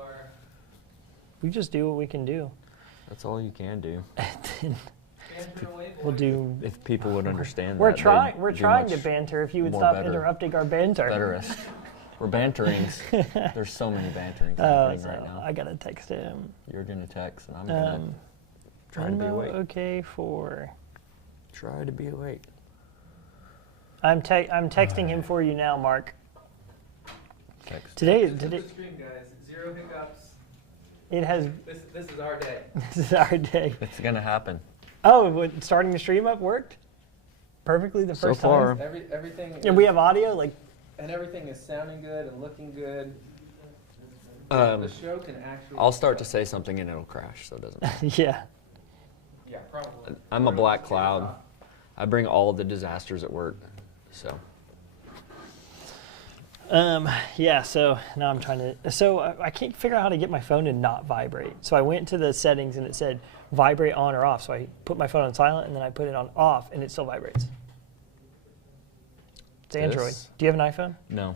far. We just do what we can do. That's all you can do. We'll do. If people would understand We're that, trying. they'd We're do trying much to banter. If you would more stop better. interrupting our banter. Betterist. We're banterings. There's so many banterings happening right now. I gotta text him. You're gonna text, and I'm gonna try to be awake. Okay for. Try to be awake. I'm texting him for you now, Mark. Text. Today. Stream, guys. 0 hiccups. It has. This is our day. This is our day. It's gonna happen. Oh, starting the stream up worked perfectly the first so far. time. Everything. And we have audio, like. And everything is sounding good and looking good. The show can actually. I'll start to say something and it'll crash, so it doesn't matter. Yeah. Yeah, probably. I'm a black cloud. I bring all of the disasters at work, so. Yeah, so now I'm trying to, so I can't figure out how to get my phone to not vibrate. So I went to the settings and it said vibrate on or off. So I put my phone on silent and then I put it on off and it still vibrates. It's Android. Do you have an iPhone? No.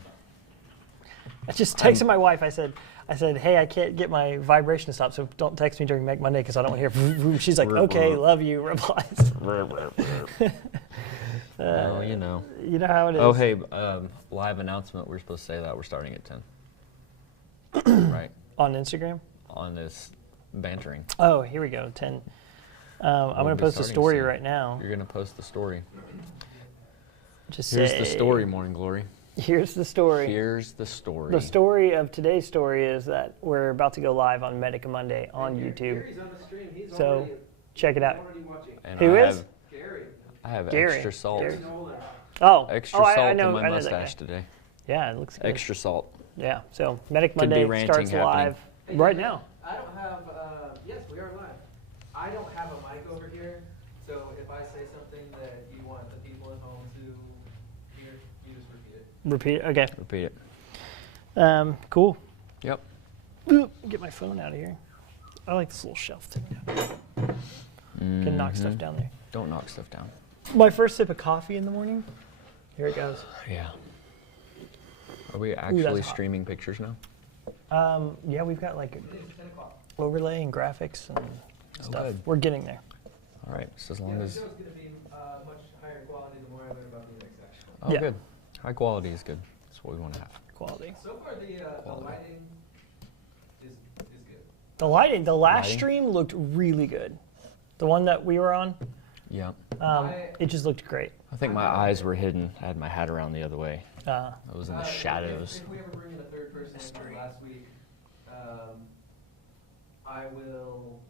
I just texted my wife. I said, hey, I can't get my vibration to stop, so don't text me during Make Monday because I don't want to hear. She's like, okay, love you, replies. Well, you know. You know how it is. Oh, hey, live announcement. We're supposed to say that we're starting at 10. Right. On Instagram? On this bantering. Oh, here we go, 10. I'm going to post a story right now. You're going to post the story. Just Here's say, the story, Morning Glory. Here's the story. Here's the story. The story of today's story is that we're about to go live on Medica Monday on YouTube. Gary's on the stream. He's so already, check it out. And Who is? Gary. I have Gary. extra salt. Gary. Oh, Extra salt I know, in my I know mustache today. Yeah, it looks good. Extra salt. Yeah, so Medic Could be Monday starts live right now. I don't have, yes, we are live. I don't have a mic over here, so if I say something that you want the people at home to hear, you just repeat it. Repeat it? Okay. Repeat it. Cool. Yep. Oop, get my phone out of here. I like this little shelf thing. Can knock stuff down there. Don't knock stuff down. My first sip of coffee in the morning. Here it goes. Yeah. Are we actually streaming pictures now? Yeah, we've got like overlay and graphics and stuff. Good. We're getting there. All right, so as long as... The show's going to be much higher quality the more I learn about the next section. Oh, good. High quality is good. That's what we want to have. Quality. So far, the lighting is good. The lighting, the last stream looked really good. The one that we were on, Yeah. it just looked great. I think my eyes were hidden. I had my hat around the other way. I was in the shadows. If we ever bring in a third person like last week, I will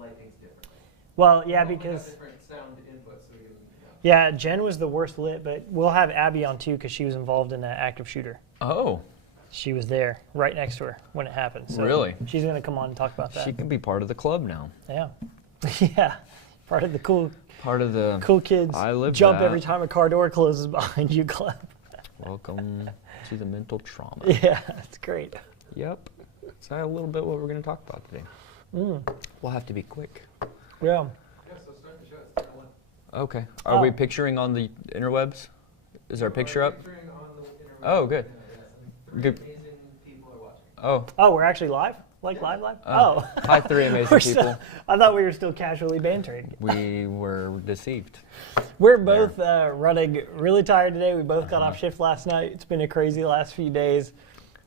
light things differently. Well, yeah, because different sound inputs. So we can, yeah, Jen was the worst lit, but we'll have Abby on too because she was involved in an active shooter. Oh. She was there, right next to her when it happened. So really? She's gonna come on and talk about that. She can be part of the club now. Yeah, yeah, part of the cool. Part of the cool kids. I live jump that. every time a car door closes behind you club. Welcome to the mental trauma. Yeah, that's great. Yep. That's a little bit what we're going to talk about today. We'll have to be quick. Yeah. Yeah, so start the show. It's 10:01. Okay. Are we picturing on the interwebs? Is our picture up? Picturing on the internet. Oh, good. Good. Amazing people are watching. Oh. Oh, we're actually live? Like live? Oh. Hi, 3 amazing people. I thought we were still casually bantering. We were deceived. We're both running really tired today. We both got off shift last night. It's been a crazy last few days.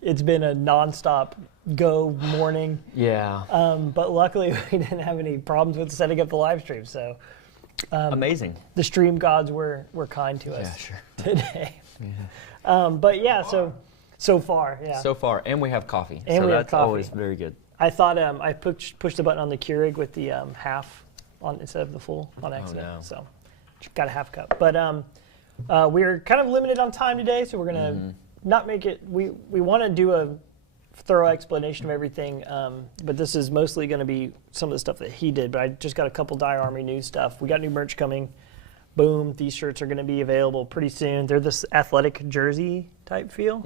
It's been a nonstop go morning. Yeah. But luckily we didn't have any problems with setting up the live stream. So amazing. The stream gods were kind to us today. Yeah. But yeah, so far, yeah. So far, and we have coffee. And so we have that's coffee. always very good. I thought I pushed the button on the Keurig with the half on instead of the full on accident. Oh, no. So got a half cup. But we're kind of limited on time today, so we're gonna not make it. We want to do a thorough explanation of everything, but this is mostly going to be some of the stuff that he did. But I just got a couple Dire Army news stuff. We got new merch coming. Boom! These shirts are going to be available pretty soon. They're this athletic jersey type feel.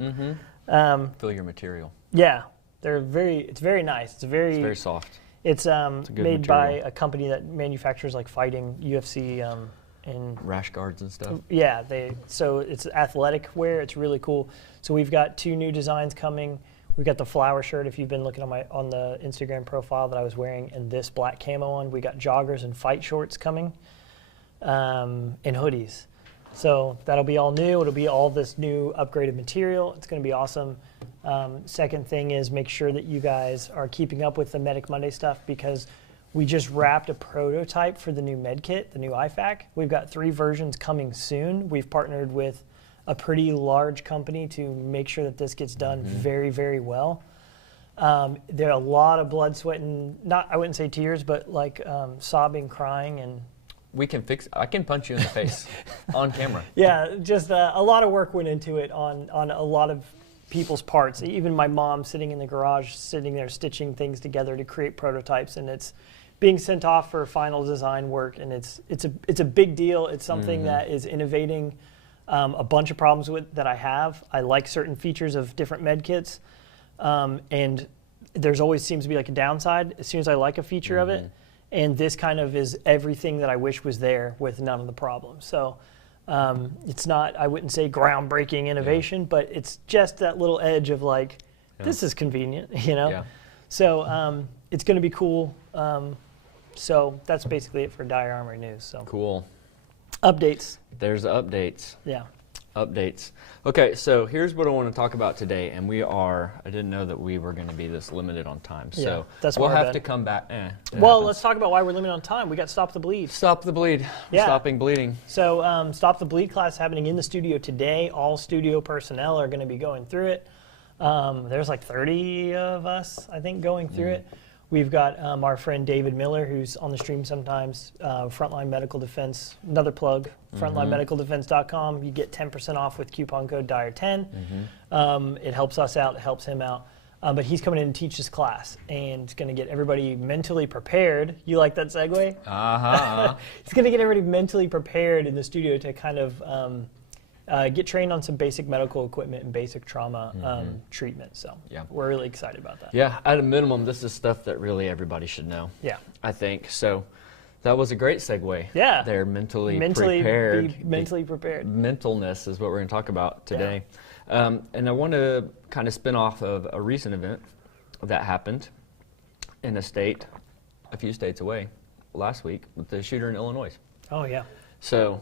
Feel your material. Yeah, it's very nice. It's very soft. It's made by material. a company that manufactures like fighting UFC and rash guards and stuff. Yeah, so it's athletic wear. It's really cool. So we've got 2 new designs coming. We got the flower shirt, if you've been looking on the Instagram profile that I was wearing, and this black camo on. We got joggers and fight shorts coming, and hoodies. So that'll be all new. It'll be all this new upgraded material. It's going to be awesome. Second thing is make sure that you guys are keeping up with the Medic Monday stuff, because we just wrapped a prototype for the new med kit, the new IFAC. We've got 3 versions coming soon. We've partnered with a pretty large company to make sure that this gets done very, very well. There are a lot of blood, sweat, and I wouldn't say tears, but like sobbing, crying, and I can punch you in the face on camera. yeah, just a lot of work went into it on a lot of people's parts. Even my mom sitting in the garage, sitting there stitching things together to create prototypes, and it's being sent off for final design work, and it's a big deal. It's something that is innovating a bunch of problems that I have. I like certain features of different med kits, and there's always seems to be like a downside as soon as I like a feature of it. And this kind of is everything that I wish was there with none of the problems. So it's not, I wouldn't say groundbreaking innovation, but it's just that little edge of like, this is convenient, you know? Yeah. So it's going to be cool. So that's basically it for Dire Armory News. So Cool. Updates. There's updates. Yeah. Updates. Okay, so here's what I want to talk about today, and I didn't know that we were going to be this limited on time, so that's we'll our have bad. to come back. Well, let's talk about why we're limited on time. We got Stop the Bleed. Stop the bleed. Yeah. Stopping bleeding. So Stop the Bleed class happening in the studio today. All studio personnel are going to be going through it. There's like 30 of us, I think, going through it. We've got our friend David Miller, who's on the stream sometimes, Frontline Medical Defense, another plug, frontlinemedicaldefense.com. You get 10% off with coupon code DIRE10. It helps us out, it helps him out. But he's coming in to teach this class, and it's going to get everybody mentally prepared. You like that segue? He's going to get everybody mentally prepared in the studio to kind of get trained on some basic medical equipment and basic trauma treatment. So we're really excited about that. Yeah, at a minimum, this is stuff that really everybody should know. Yeah. I think. So that was a great segue. Yeah. They're mentally prepared. Be mentally prepared. Mentalness is what we're going to talk about today. And I want to kind of spin off of a recent event that happened in a state, a few states away, last week with the shooter in Illinois. Oh, yeah. So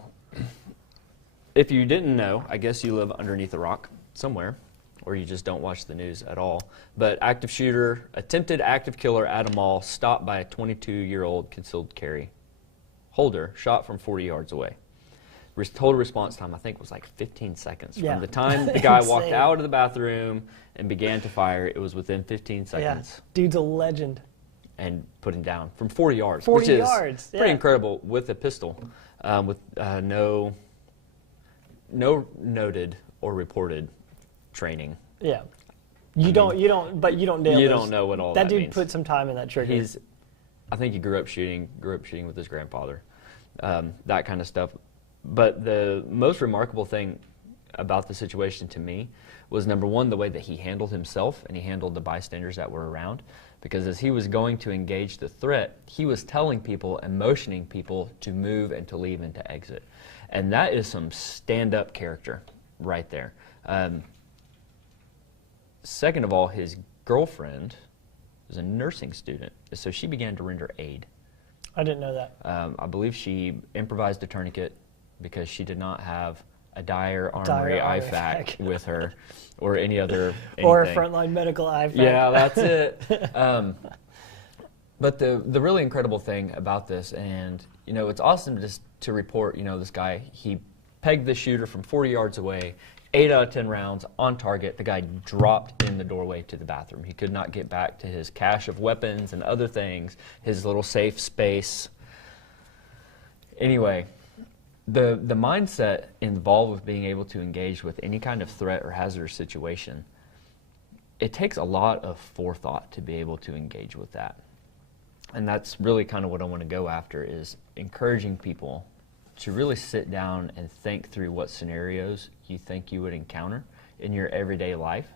if you didn't know, I guess you live underneath a rock somewhere, or you just don't watch the news at all. But active shooter, attempted active killer at a mall, stopped by a 22-year-old concealed carry holder, shot from 40 yards away. Total response time, I think, was like 15 seconds. From the time the guy walked out of the bathroom and began to fire, it was within 15 seconds. Yeah. Dude's a legend. And put him down from 40 yards, 40 which is yards. pretty incredible with a pistol, with no noted or reported training. Yeah. You don't nail You those. don't know what all that dude means. put some time in that trigger. I think he grew up shooting with his grandfather, that kind of stuff. But the most remarkable thing about the situation to me was, number one, the way that he handled himself and he handled the bystanders that were around. Because as he was going to engage the threat, he was telling people and motioning people to move and to leave and to exit. And that is some stand-up character right there. Second of all, his girlfriend was a nursing student, so she began to render aid. I didn't know that. I believe she improvised a tourniquet because she did not have a Dire Armory IFAC with her, or any other anything. Or a Frontline Medical IFAC. Yeah, that's it. But the really incredible thing about this, and it's awesome just to report, this guy, he pegged the shooter from 40 yards away, 8 out of 10 rounds on target. The guy dropped in the doorway to the bathroom. He could not get back to his cache of weapons and other things, his little safe space. Anyway, the mindset involved with being able to engage with any kind of threat or hazardous situation, it takes a lot of forethought to be able to engage with that. And that's really kind of what I want to go after, is encouraging people to really sit down and think through what scenarios you think you would encounter in your everyday life,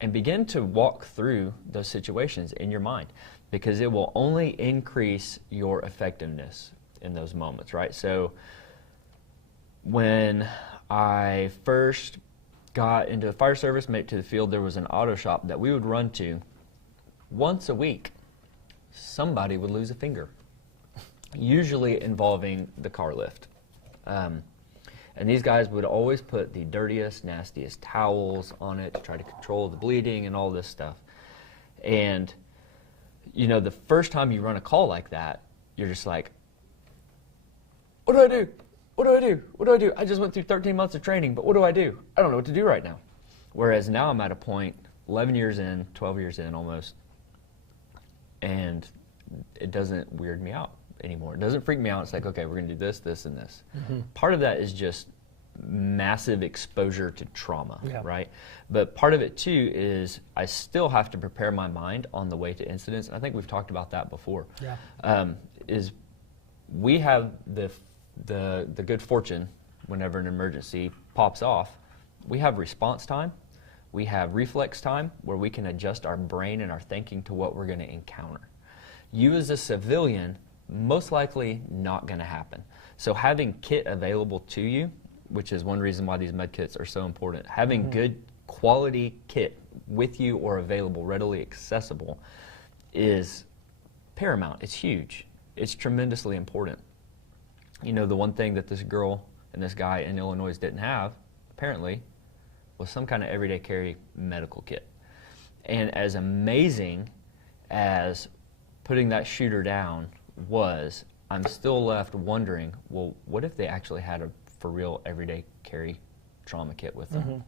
and begin to walk through those situations in your mind, because it will only increase your effectiveness in those moments, right? So when I first got into the fire service, made it to the field, there was an auto shop that we would run to once a week. Somebody would lose a finger, usually involving the car lift. And these guys would always put the dirtiest, nastiest towels on it to try to control the bleeding and all this stuff. And, you know, the first time you run a call like that, you're just like, what do I do? What do I do? What do I do? I just went through 13 months of training, but what do I do? I don't know what to do right now. Whereas now I'm at a point, 11 years in, 12 years in almost, and it doesn't weird me out anymore. It doesn't freak me out. It's like, okay, we're going to do this, this, and this. Part of that is just massive exposure to trauma, right? But part of it too is I still have to prepare my mind on the way to incidents. And I think we've talked about that before. Is we have the good fortune whenever an emergency pops off, we have response time, we have reflex time where we can adjust our brain and our thinking to what we're going to encounter. You as a civilian, most likely not going to happen. So having kit available to you, which is one reason why these med kits are so important, having good quality kit with you or available, readily accessible, is paramount. It's huge. It's tremendously important. You know, the one thing that this girl and this guy in Illinois didn't have, apparently, was some kind of everyday carry medical kit. And as amazing as putting that shooter down was, I'm still left wondering, well, what if they actually had a for real everyday carry trauma kit with them?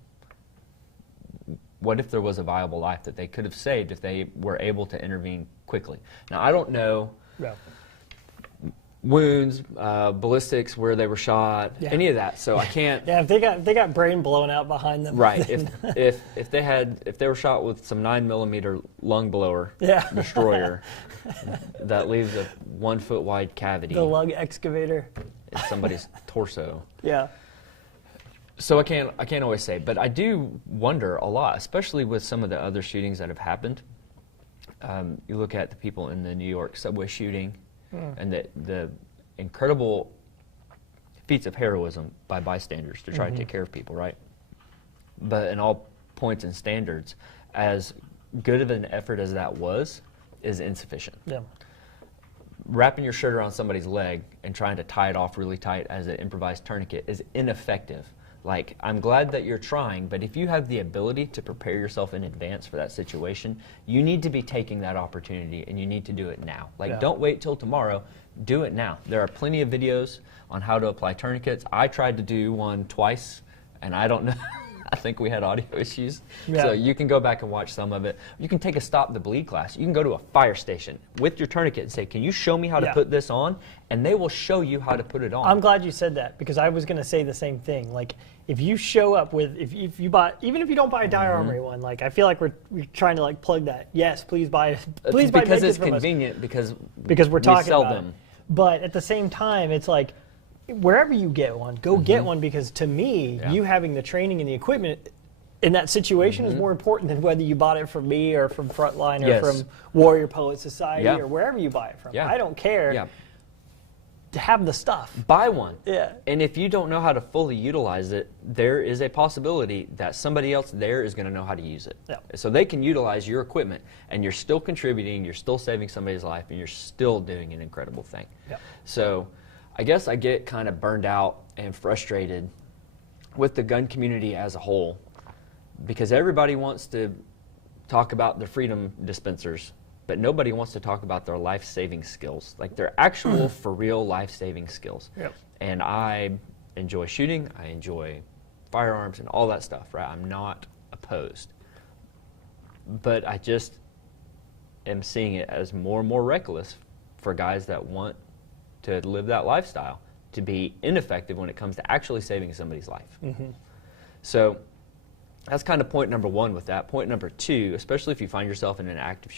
What if there was a viable life that they could have saved if they were able to intervene quickly? Now, I don't know wounds, ballistics, where they were shot, any of that. So I can't. If they got brain blown out behind them. Right. if they were shot with some 9mm lung blower destroyer that leaves a 1 foot wide cavity. The lung excavator. In somebody's torso. So I can't always say, but I do wonder a lot, especially with some of the other shootings that have happened. You look at the people in the New York subway shooting, and the incredible feats of heroism by bystanders to try to take care of people, right? But in all points and standards, as good of an effort as that was, is insufficient. Wrapping your shirt around somebody's leg and trying to tie it off really tight as an improvised tourniquet is ineffective. Like, I'm glad that you're trying, but if you have the ability to prepare yourself in advance for that situation, you need to be taking that opportunity and you need to do it now. Like, don't wait till tomorrow, do it now. There are plenty of videos on how to apply tourniquets. I tried to do one twice, and I don't know. I think we had audio issues. So you can go back and watch some of it. You can take a Stop the Bleed class. You can go to a fire station with your tourniquet and say, can you show me how to put this on? And they will show you how to put it on. I'm glad you said that, because I was going to say the same thing. Like, if you show up with, if you buy, even if you don't buy a Dye Armory one, like, I feel like we're trying to like plug that. Yes, please buy because it's convenient, because we're talking sell about them. It. But at the same time, it's like, wherever you get one, go get one, because to me, you having the training and the equipment in that situation is more important than whether you bought it from me or from Frontline or from Warrior Poet Society or wherever you buy it from. I don't care. To have the stuff. Buy one. And if you don't know how to fully utilize it, there is a possibility that somebody else there is going to know how to use it. So they can utilize your equipment, and you're still contributing, you're still saving somebody's life, and you're still doing an incredible thing. So I guess I get kind of burned out and frustrated with the gun community as a whole, because everybody wants to talk about the freedom dispensers, but nobody wants to talk about their life-saving skills, like their actual, for real life-saving skills. And I enjoy shooting, I enjoy firearms and all that stuff, right? I'm not opposed. But I just am seeing it as more and more reckless for guys that want to live that lifestyle, to be ineffective when it comes to actually saving somebody's life. So that's kind of point number one with that. Point number two, especially if you find yourself in an active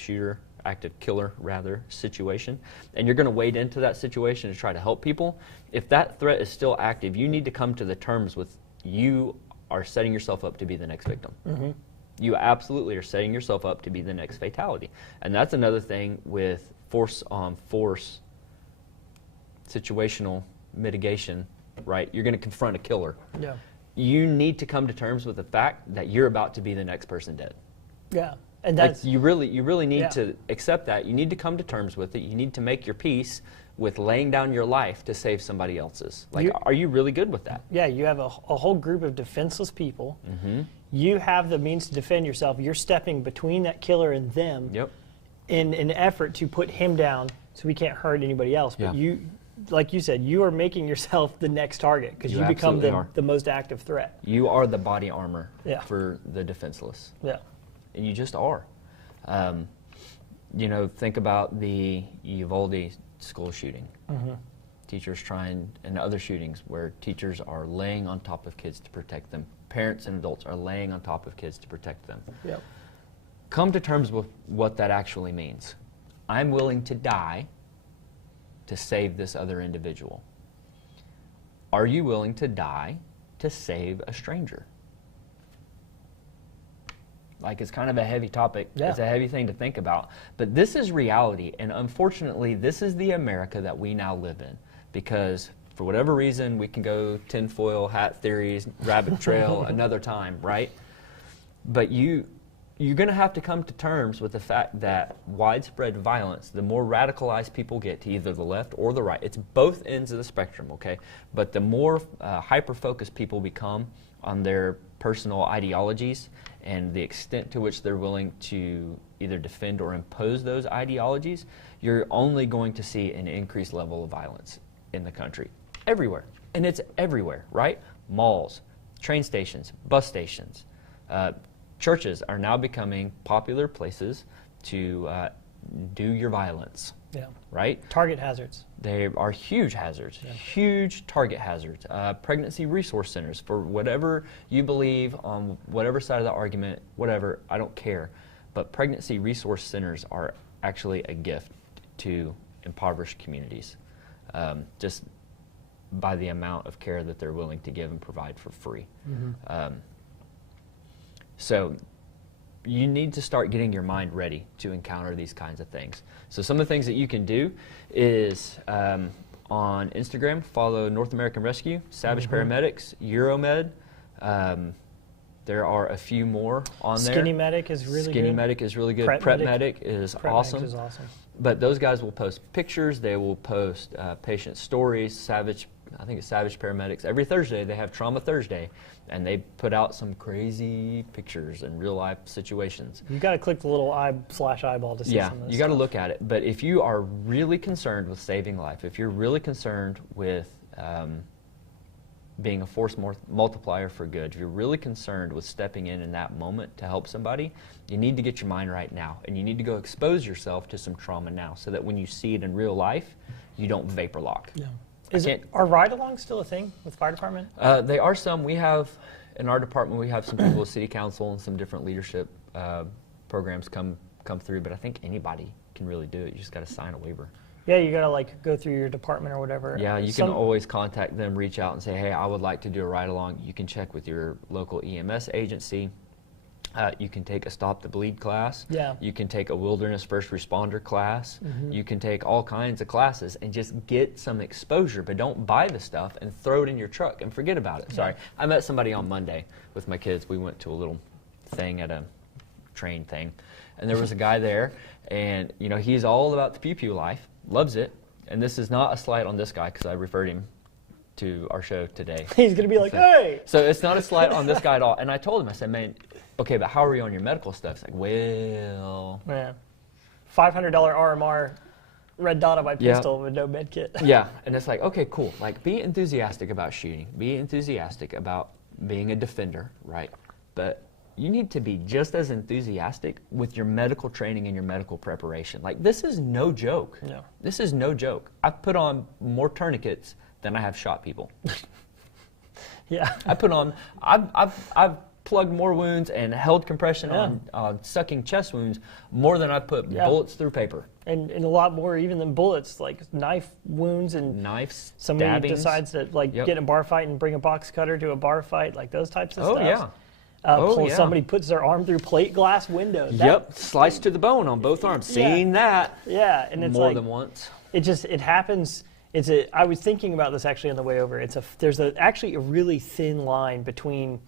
killer situation, and you're going to wade into that situation to try to help people, if that threat is still active, you need to come to the terms with you are setting yourself up to be the next victim. You absolutely are setting yourself up to be the next fatality. And that's another thing with force situational mitigation, right? You're going to confront a killer. you need to come to terms with the fact that you're about to be the next person dead. Yeah. And Like, that's you really need Yeah. to accept that. You need to come to terms with it. You need to make your peace with laying down your life to save somebody else's. Like, are you really good with that? yeah, you have a whole group of defenseless people. You have the means to defend yourself. You're stepping between that killer and them Yep. in an effort to put him down so he can't hurt anybody else. But Yeah. you, like you said, you are making yourself the next target because You you become absolutely are. the most active threat. You are the body armor Yeah. for the defenseless. Yeah. And you just are. You know, think about the Uvalde school shooting. Teachers trying, and other shootings where teachers are laying on top of kids to protect them. Parents and adults are laying on top of kids to protect them. Yep. Come to terms with what that actually means. I'm willing to die to save this other individual. Are you willing to die to save a stranger? Like, it's kind of a heavy topic. Yeah. It's a heavy thing to think about. But this is reality, and unfortunately, this is the America that we now live in. Because for whatever reason, we can go tinfoil hat theories, rabbit trail another time, right? But you're going to have to come to terms with the fact that widespread violence, the more radicalized people get to either the left or the right, it's both ends of the spectrum, okay? But the more hyper-focused people become on their personal ideologies and the extent to which they're willing to either defend or impose those ideologies, you're only going to see an increased level of violence in the country. Everywhere. And it's everywhere, right? Malls, train stations, bus stations, churches are now becoming popular places to do your violence, Yeah. right? Target hazards. They are huge hazards, huge target hazards. Pregnancy resource centers, for whatever you believe on whatever side of the argument, whatever, I don't care. But pregnancy resource centers are actually a gift to impoverished communities, just by the amount of care that they're willing to give and provide for free. So you need to start getting your mind ready to encounter these kinds of things. So some of the things that you can do is on Instagram, follow North American Rescue, Savage Paramedics, Euromed. There are a few more on there. Skinny Medic is really Skinny good. Medic is really good. Prep Prep Medic. Medic is Prep awesome. Medics is awesome. But those guys will post pictures. They will post patient stories. I think it's Savage Paramedics. Every Thursday they have Trauma Thursday, and they put out some crazy pictures and real life situations. You got to click the little /eyeball to see Yeah, some of this you got to stuff. look at it. But if you are really concerned with saving life, if you're really concerned with being a force multiplier for good, if you're really concerned with stepping in that moment to help somebody, you need to get your mind right now. And you need to go expose yourself to some trauma now so that when you see it in real life, you don't vapor lock. Yeah. can't- Are ride-alongs still a thing with fire department? They are some. We have, in our department, we have some people with city council and some different leadership programs come through, but I think anybody can really do it. You just got to sign a waiver. Yeah, you got to like go through your department or whatever. Yeah, you can always contact them, reach out and say, hey, I would like to do a ride-along. You can check with your local EMS agency. You can take a Stop the Bleed class. Yeah. You can take a Wilderness First Responder class. You can take all kinds of classes and just get some exposure, but don't buy the stuff and throw it in your truck and forget about it. Sorry. I met somebody on Monday with my kids. We went to a little thing at a train thing, and there was a guy there, and you know, he's all about the pew-pew life, loves it, and this is not a slight on this guy because I referred him to our show today. He's going to be like, hey! So it's not a slight on this guy at all. And I told him, I said, man, okay, but how are you on your medical stuff? He's like, well... Yeah. $500 RMR red dot by pistol with no med kit. Yeah, and it's like, okay, cool. Like, be enthusiastic about shooting. Be enthusiastic about being a defender, right? But you need to be just as enthusiastic with your medical training and your medical preparation. Like, this is no joke. No. This is no joke. I've put on more tourniquets than I have shot people. Yeah. I've plugged more wounds and held compression on sucking chest wounds more than I've put bullets through paper. And a lot more even than bullets, like knife wounds and Knives, somebody stabbings. decides to like get in a bar fight and bring a box cutter to a bar fight, like those types of stuff. Somebody puts their arm through plate glass windows. Sliced to the bone on both arms. Seen that. Yeah, and it's more like, than once. It happens I was thinking about this actually on the way over. There's actually a really thin line between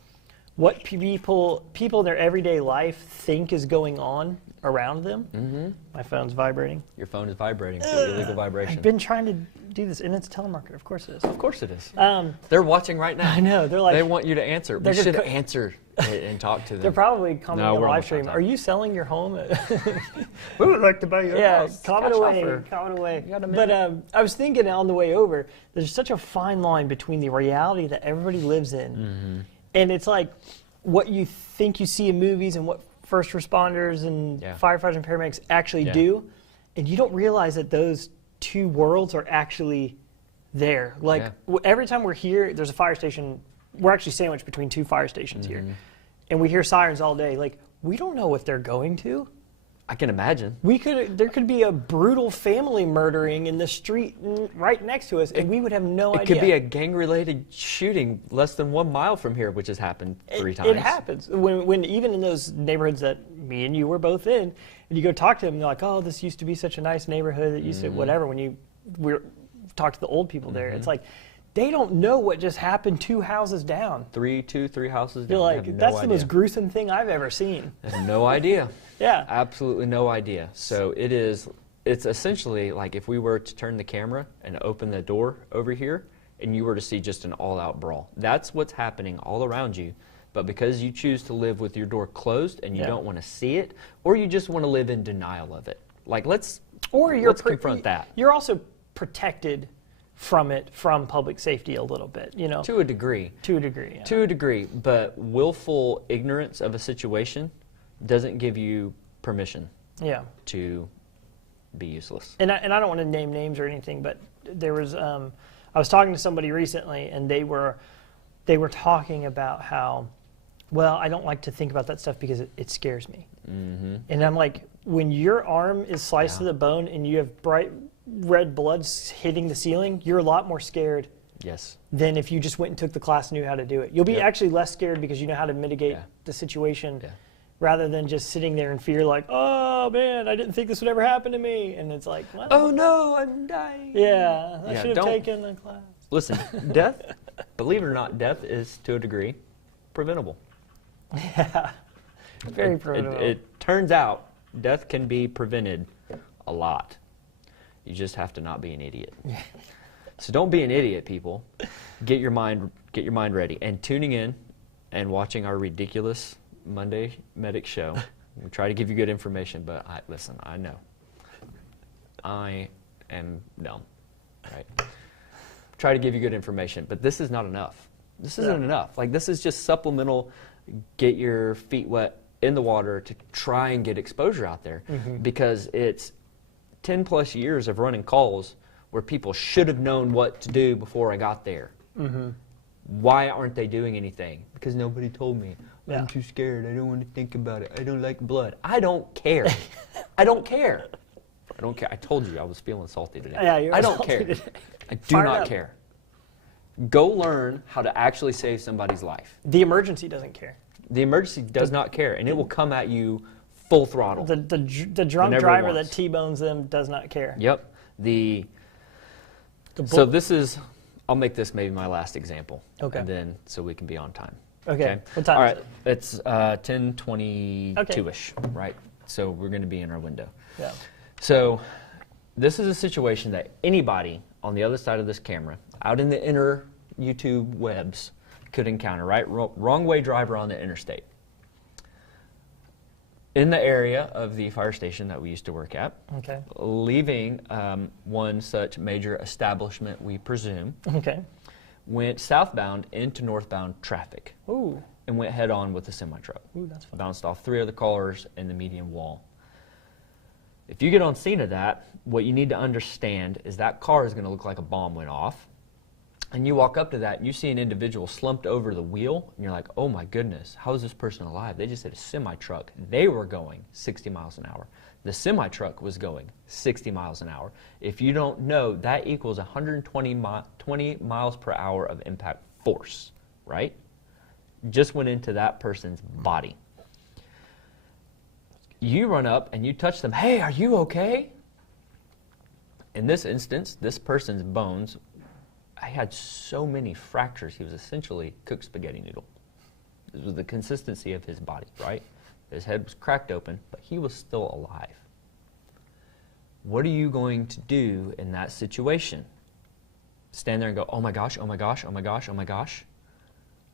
what people in their everyday life think is going on around them. Mm-hmm. My phone's vibrating. Your phone is vibrating. Illegal vibration. I've been trying to do this, and it's a telemarketer. Of course it is. Of course it is. They're watching right now. I know. They're like, they want you to answer. We should answer and talk to them. They're probably commenting on live stream. Are you selling your home? We would like to buy your house. Comment away. But I was thinking on the way over, there's such a fine line between the reality that everybody lives in, and it's like what you think you see in movies and what first responders and firefighters and paramedics actually do, and you don't realize that those two worlds are actually there. Like every time we're here, there's a fire station. We're actually sandwiched between two fire stations here, and we hear sirens all day. Like, we don't know what they're going to. I can imagine. There could be a brutal family murdering in the street right next to us, and we would have no idea. It could be a gang-related shooting less than 1 mile from here, which has happened 3 times. It happens. When even in those neighborhoods that me and you were both in, and you go talk to them, they're like, oh, this used to be such a nice neighborhood. It used to, whatever. When we talk to the old people there, it's like, they don't know what just happened 2 houses down. 3 houses down. You're like, that's the most gruesome thing I've ever seen. I have no idea. Yeah. Absolutely no idea. So it's essentially like if we were to turn the camera and open the door over here and you were to see just an all-out brawl. That's what's happening all around you. But because you choose to live with your door closed and you don't want to see it, or you just want to live in denial of it. Like, let's confront that. You're also protected from public safety a little bit, you know. To a degree. Yeah. To a degree, but willful ignorance of a situation doesn't give you permission to be useless. And I don't want to name names or anything, but there was I was talking to somebody recently, and they were talking about how, well, I don't like to think about that stuff because it scares me. Mm-hmm. And I'm like, when your arm is sliced to the bone and you have bright red blood hitting the ceiling, you're a lot more scared than if you just went and took the class and knew how to do it. You'll be actually less scared because you know how to mitigate the situation rather than just sitting there in fear like, oh man, I didn't think this would ever happen to me. And it's like, well, oh no, I'm dying. Yeah, I should have taken the class. Listen, death, believe it or not, death is to a degree preventable. Yeah, very preventable. It turns out death can be prevented a lot. You just have to not be an idiot. So don't be an idiot, people. Get your mind ready. And tuning in and watching our ridiculous Monday Medic show. We try to give you good information, but listen, I know. I am dumb, right? Try to give you good information, but this is not enough. This isn't enough. Like, this is just supplemental, get your feet wet in the water to try and get exposure out there, because it's 10 plus years of running calls where people should have known what to do before I got there. Why aren't they doing anything? Because nobody told me. I'm too scared. I don't want to think about it. I don't like blood. I don't care. I don't care. I don't care. I told you I was feeling salty today. Yeah, I don't care. I do not care. Go learn how to actually save somebody's life. The emergency doesn't care. The emergency does not care, and it will come at you full throttle. The drunk driver that T-bones them does not care. Yep. So this is, I'll make this maybe my last example. Okay. And then, so we can be on time. Okay. What time is it? It's 10:22-ish, right? So we're going to be in our window. Yeah. So this is a situation that anybody on the other side of this camera, out in the inner YouTube webs, could encounter, right? Wrong way driver on the interstate. In the area of the fire station that we used to work at, leaving one such major establishment, we presume, went southbound into northbound traffic. Ooh. And went head on with a semi-truck. Ooh, that's fun. Bounced off 3 other cars in the median wall. If you get on scene of that, what you need to understand is that car is going to look like a bomb went off. And you walk up to that, and you see an individual slumped over the wheel, and you're like, oh my goodness, how is this person alive? They just hit a semi-truck. They were going 60 miles an hour. The semi-truck was going 60 miles an hour. If you don't know, that equals 120 miles per hour of impact force, right? Just went into that person's body. You run up and you touch them. Hey, are you okay? In this instance, this person's bones, I had so many fractures, he was essentially cooked spaghetti noodle. This was the consistency of his body, right? His head was cracked open, but he was still alive. What are you going to do in that situation? Stand there and go, oh my gosh, oh my gosh, oh my gosh, oh my gosh?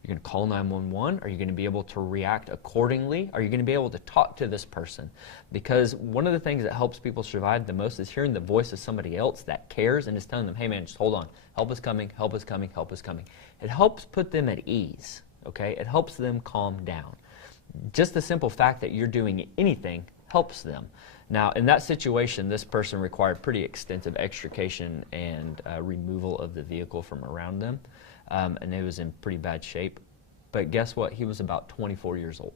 You're going to call 911? Are you going to be able to react accordingly? Are you going to be able to talk to this person? Because one of the things that helps people survive the most is hearing the voice of somebody else that cares and is telling them, hey man, just hold on. Help is coming, help is coming, help is coming. It helps put them at ease, okay? It helps them calm down. Just the simple fact that you're doing anything helps them. Now, in that situation, this person required pretty extensive extrication and removal of the vehicle from around them. And it was in pretty bad shape. But guess what? He was about 24 years old.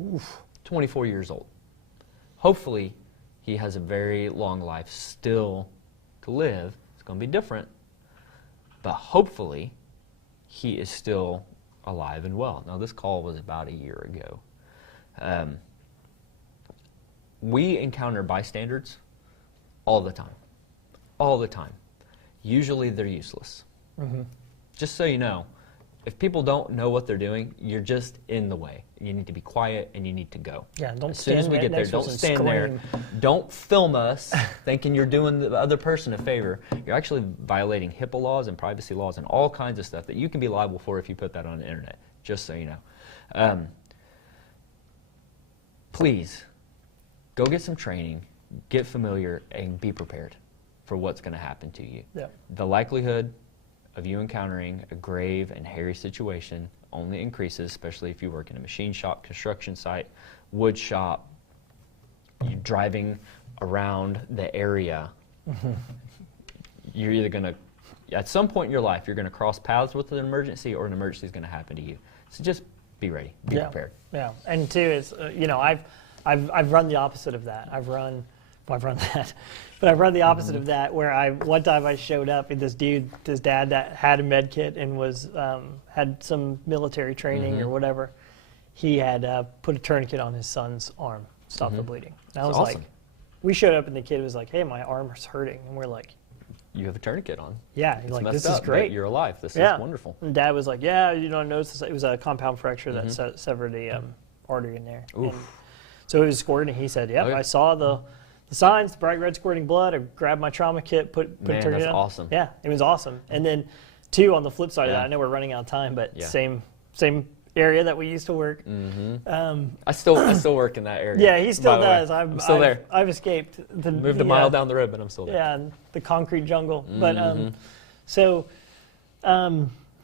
Oof, 24 years old. Hopefully, he has a very long life still to live. It's going to be different. But hopefully, he is still alive and well. Now, this call was about a year ago. We encounter bystanders all the time. All the time. Usually, they're useless. Mm-hmm. Just so you know, if people don't know what they're doing, you're just in the way. You need to be quiet and you need to go. Yeah, don't as soon as we get there, don't stand there. Don't film us thinking you're doing the other person a favor. You're actually violating HIPAA laws and privacy laws and all kinds of stuff that you can be liable for if you put that on the internet, just so you know. Please, go get some training, get familiar, and be prepared for what's going to happen to you. Yeah. The likelihood of you encountering a grave and hairy situation only increases, especially if you work in a machine shop, construction site, wood shop, you're driving around the area. You're either going to, at some point in your life, you're going to cross paths with an emergency or an emergency is going to happen to you. So just be ready, be prepared. Yeah, and two is, you know, I've run the opposite of that. I've run that. But I've run the opposite of that, where one time I showed up and this dad that had a med kit and was had some military training or whatever, he had put a tourniquet on his son's arm, stopped the bleeding. And I was awesome. like, we showed up and the kid was like, hey, my arm's hurting. And we're like, you have a tourniquet on. Yeah, he's like, this is great. You're alive. This is wonderful. And Dad was like, yeah, you don't notice this. It was a compound fracture that severed a artery in there. Oof. And so he was squirting. He said, yep, I saw the signs, the bright red squirting blood. I grabbed my trauma kit, put a tourniquet that's on. Awesome. Yeah, it was awesome. And then, two, on the flip side of that, I know we're running out of time, but same area that we used to work. I still work in that area. Yeah, he still does. I'm still there. I've escaped. Moved a mile down the road, but I'm still there. Yeah, the concrete jungle. But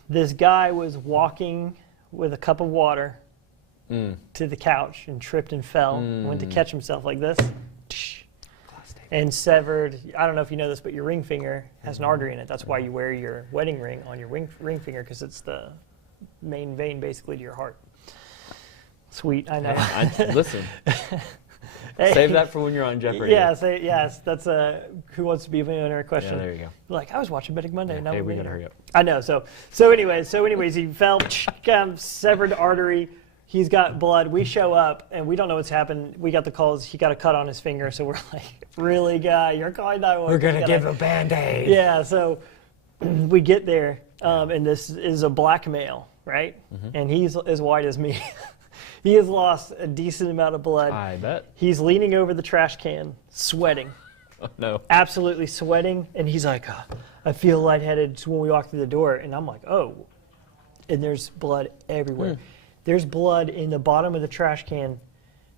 this guy was walking with a cup of water to the couch and tripped and fell. Went to catch himself like this. And severed, I don't know if you know this, but your ring finger has an artery in it. That's why you wear your wedding ring on your ring finger, because it's the main vein basically to your heart. Sweet, I know. Listen, save that for when you're on Jeopardy. Yes, that's a Who Wants to Be a Millionaire question. Yeah, there you go. Like, I was watching Big Monday. Yeah, now hey, we gotta hurry up. I know. So anyways, he fell, severed artery. He's got blood. We show up, and we don't know what's happened. We got the calls. He got a cut on his finger, so we're like, really, guy? You're calling 911. We're going to give a Band-Aid. Yeah, so we get there, and this is a black male, right? And he's as white as me. He has lost a decent amount of blood. I bet. He's leaning over the trash can, sweating. Oh, no. Absolutely sweating, and he's like, I feel lightheaded when we walk through the door, and I'm like, oh. And there's blood everywhere. There's blood in the bottom of the trash can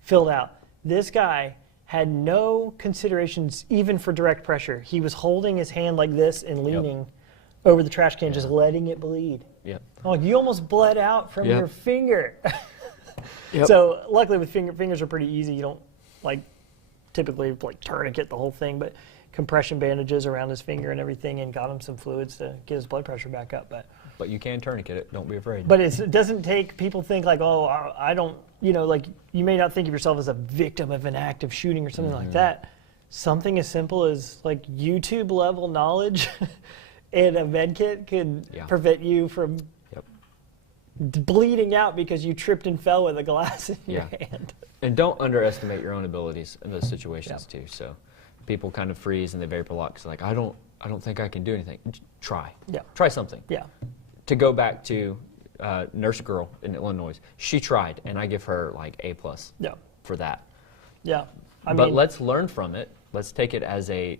filled out. This guy had no considerations even for direct pressure. He was holding his hand like this and leaning over the trash can, just letting it bleed. Yep. I'm like, you almost bled out from your finger. So luckily with fingers are pretty easy. You don't typically tourniquet the whole thing, but compression bandages around his finger and everything, and got him some fluids to get his blood pressure back up. But you can tourniquet it. Don't be afraid. But it doesn't take, people think like, oh, I don't, you may not think of yourself as a victim of an active shooting or something like that. Something as simple as YouTube level knowledge and a med kit could prevent you from bleeding out because you tripped and fell with a glass in your hand. And don't underestimate your own abilities in those situations too. So people kind of freeze and they vapor lock. It's like, I don't think I can do anything. Try. Yeah. Try something. Yeah. To go back to nurse girl in Illinois, she tried, and I give her like A+ Yeah. for that. Yeah. But let's learn from it. Let's take it as a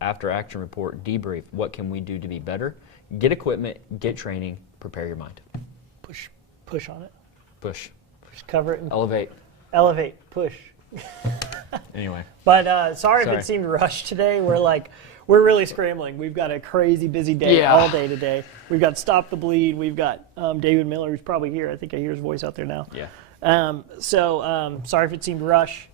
after action report debrief. What can we do to be better? Get equipment, get training, prepare your mind. Push on it. Push. Cover it and Elevate. push. Anyway. But sorry if it seemed rushed today. We're really scrambling. We've got a crazy busy day all day today. We've got Stop the Bleed. We've got David Miller, who's probably here. I think I hear his voice out there now. Yeah. Sorry if it seemed rushed.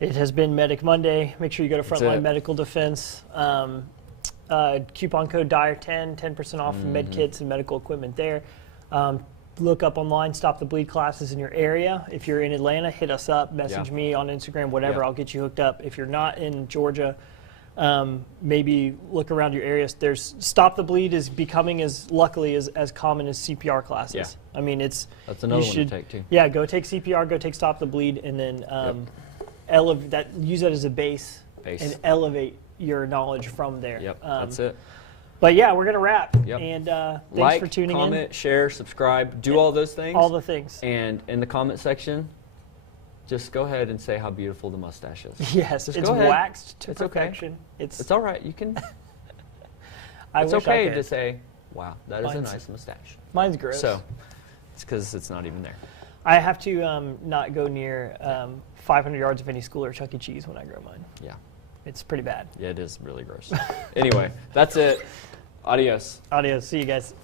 It has been Medic Monday. Make sure you go to Frontline Medical Defense. Coupon code DIRE10, 10% off med kits and medical equipment there. Look up online, Stop the Bleed classes in your area. If you're in Atlanta, hit us up, message me on Instagram, whatever. I'll get you hooked up. If you're not in Georgia, maybe look around your areas. There's Stop the Bleed is becoming as common as CPR classes. Yeah. I mean, that's another one to take too. Yeah, go take CPR, go take Stop the Bleed, and then use that as a base and elevate your knowledge from there. Yep, that's it. But yeah, we're gonna wrap. Yep. And thanks for tuning in. Comment, share, subscribe, do all those things. All the things. And in the comment section, just go ahead and say how beautiful the mustache is. Yes, just it's waxed to perfection. Okay. It's all right. You can. It's okay to say, "Wow, that is a nice mustache." Mine's gross. So it's because it's not even there. I have to not go near 500 yards of any school or Chuck E. Cheese when I grow mine. Yeah. It's pretty bad. Yeah, it is really gross. Anyway, that's it. Adios. Adios. See you guys.